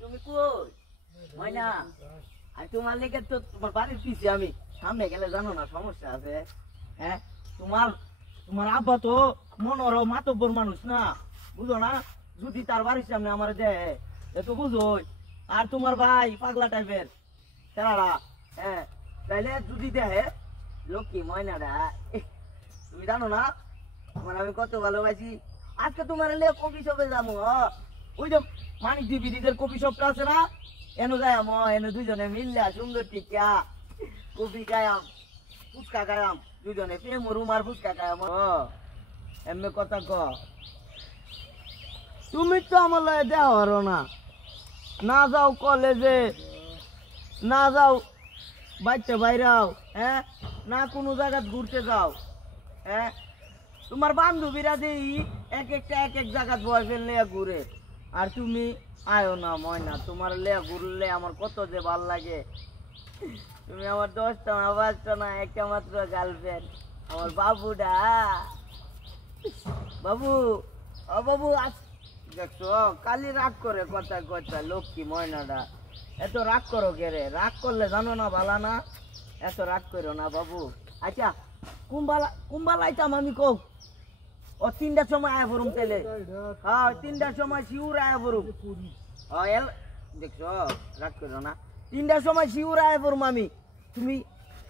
তুমি কই ময়না আর তোমার লেগে তো তোমার বাড়ির পিছে আমি সামনে গেলে জানো না সমস্যা আছে হ্যাঁ তোমার তোমার আব্বা তো মনোরম মাতব্বর মানুষ না বুঝো না যদি তার বাড়ির সামনে আমার দেয় এ তো বুঝোই আর তোমার ভাই পাগলা টাইপের তেরারা হ্যাঁ তাইলে যদি দেয় লক্ষ্মী ময়নারা তুমি জানো না তোমার আমি কত ভালোবাসি আজকে তোমার লে কফি শপে যাবো ওই যে মানিক দিদিদের কফি শপটা আছে না এনে যাই এনে দুজনে মিললে সুন্দর টিকা কফি খায়াম ফুচকা খায়াম দুজনে প্রেম রুমার ফুচকা খায়াম এমনি কথা ক তুমি তো আমার লাগে দেওয়া হরো না না যাও কলেজে না যাও বাইতে বাইরাও হ্যাঁ না কোনো জায়গা ঘুরতে যাও হ্যাঁ তোমার বান্ধবীরা দেই এক একটা এক এক জায়গা বয় ফেললে ঘুরে আর তুমি আয়ো না ময়না তোমার লে ঘুরলে আমার কত যে ভাল লাগে তুমি আমার 10টা না 5টা না একটা মাত্র গার্লফ্রেন্ড আমার বাবুডা বাবু ও বাবু দেখছো কালি রাগ করে কথা কথা লক্ষ্মী ময়নাটা এত রাগ করো কে রে রাগ করলে জানো না ভালা না এত রাগ করো না বাবু আচ্ছা কুম্বালা আইতাম আমি কও ও 3টার সময় আয়া পড়ুম তেলে হ্যাঁ 3টার সময় শিউর আয়া পড়ুম দেখছো রাগ করো না 3টার সময় শিউর আয়া পড়ুম আমি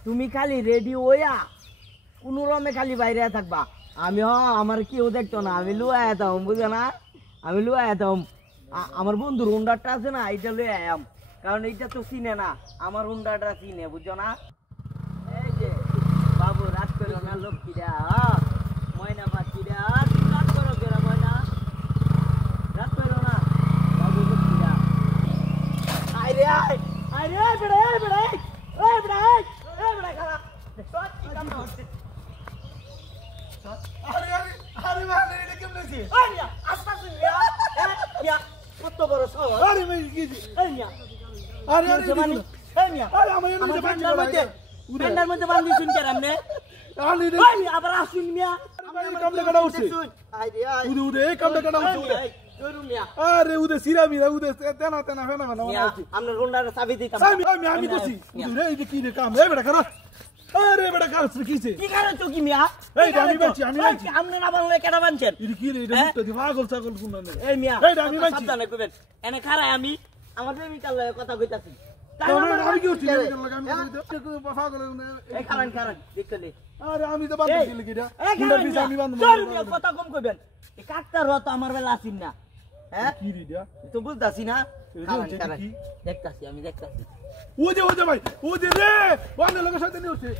তুমি খালি রেডি হইয়া কোনো রমে খালি বাইরে থাকবা আমি আমার কেউ দেখতো না আমি লুয়া আয়াতাম বুঝো না আমি লুয়া আয়াতাম আমার বন্ধুর হুন্ডারটা আছে না এইটা লুয়ে আয়াম কারণ এইটা তো চিনে না আমার হুন্ডারটা চিনে বুঝছো না এই যে বাবু রাগ করো না লক্ষ্মীরা ময়না পাখিরা রাগ করো কেরা ময়না রাগ করো না বাবু লক্ষ্মীরা আইরে আইরে বেড়ে খারাপ কি কাম করছে আরে মানে এটা কেমন হইছে আরে আস্তে মিয়া কত বড় সাওয়া আরে ভাই কি এই মিয়া আরে এই মিয়া আরে আমার পেন্ডার মধ্যে বান্ধি শুন কে আমনে আরে আবার আসুন মিয়া আমার কামটা কাটা উঠছে আরে উদে এই কামটা কাটা উঠছে আরে উদে সিরামিরা উদে তেনা ফেনা আমরা রুন্ডার চাবি দিতাম আমি কইছি উদে এই কি রে কাম এই বেটা করো আরে বেটা কাজ কিছে কি করে তো কি মিয়া এই আমি বাঁচি আমনে না বাংলা কেডা বানছেন এই কি রে এটা মুক্ত দি পাগল ছাগল কোন না এই মিয়া এই আমি বাঁচি সাবধানে কইবেন এনে খারাই আমি আমার প্রেমিকার লগে কথা কইতাছি আমি কি উঠছি আমি পাগল এই খারান দেখলে আরে আমি তো বান্ধি দিলি কিডা কুন্ডা পিছে আমি বান্ধব চল কথা কম কইবেন এই কাকতার রত আমার বেলা আসিন না হ্যাঁ কি রে দিয়া তো বুঝতাছি না খারান দেখতাছি আমি দেখতাছি ওদে ভাই ওদে রে বান্ধব লোকের সাথে নিয়ে উঠছে